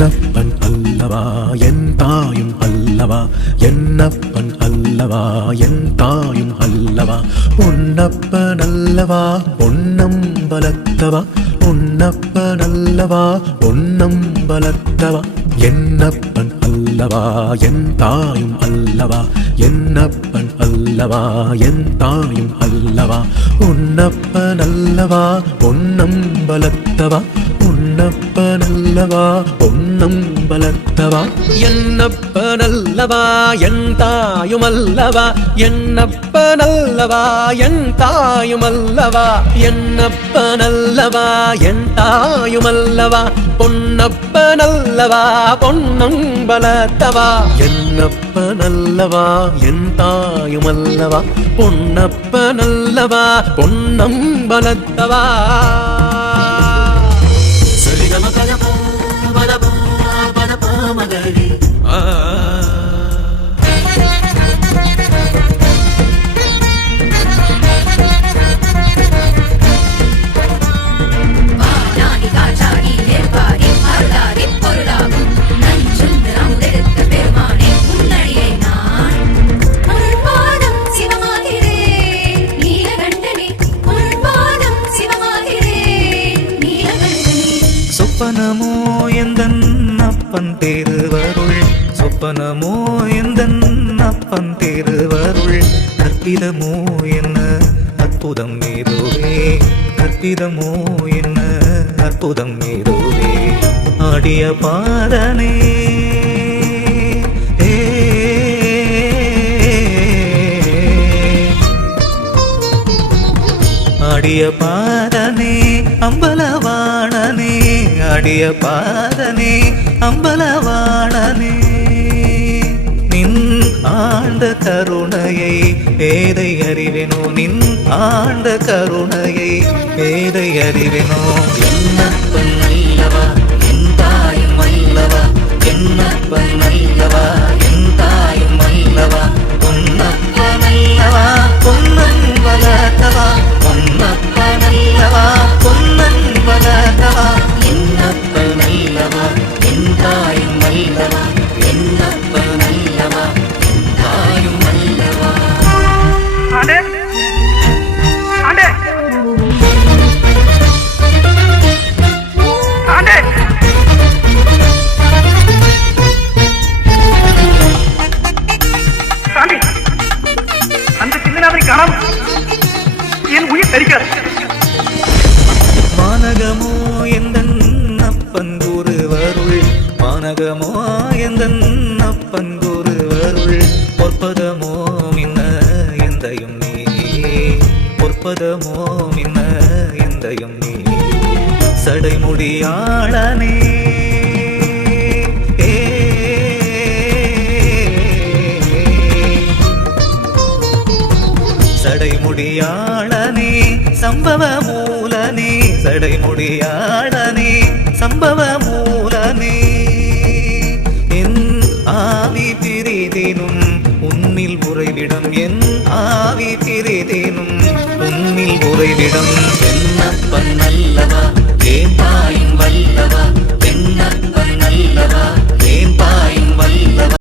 என்னப்பன் அல்லவா? என் தாயும் அல்லவா? என்னப்பன் அல்லவா? என் தாயும் அல்லவா? பொன்னப்பன் அல்லவா? பொன்னம் பலத்தவா பொன்னப்பன் அல்லவா? பொன்னம் பலத்தவா என்னப்பன் அல்லவா? என் தாயும் அல்லவா? என்னப்பன் அல்லவா? என் தாயும் அல்லவா? பொன்னப்பன் அல்லவா? பொன்னம் பலத்தவா பொன்னப்பனல்லவா பொன்னம் பலத்தவா என்னப்பனல்லவா? என் தாயும் அல்லவா என்னப்ப நல்லவா என் தாயும் அல்லவா என்னப்ப நல்லவா என் தாயும் அல்லவா பொன்னப்ப நல்லவா பொன்னம் பலத்தவா என்னப்பனல்லவா? என் தாயும் தாயுமல்லவா? பொன்னப்பனல்லவா? பொன்னம் பலத்தவா சொப்பனமோ எந்தன் அப்பன் தேருவருள்? சொப்பனமோ எந்தன் அப்பன் தேருவருள்? கற்பிதமோ என்ன? அற்புதம் ஏதுவே கற்பிதமோ என்ன? அற்புதம் ஏதுவே ஆடிய பாதனே ஆடிய பாதனே அம்பலவாணனே. ஆடிய பாதனே அம்பலவாணனே. நின் ஆண்ட கருணையை பேதை அறிவினோ நின் ஆண்ட கருணையை பேதை அறிவினோ. என்ன பெண் அல்லவா என் தாயும் அல்லவா என்ன என் உயிர் மானகமோ எந்தன் அப்பன் கூறுவருள். மானகமோ எந்தன் அப்பன் கூறுவருள். பொற்பதமோ மின்ன எந்தையும் நீ. பொற்பதமோ மின்ன எந்தையும் நீ. சடைமுடியாளனே சடைமுடியா சம்பவ மூலனே சடைமுடியாளனே சம்பவ மூலனே. என் ஆவி பிரிதினும் உன்னில் உறைவிடம் என் ஆவி பிரிதினும் உன்னில் உறைவிடம் என்ன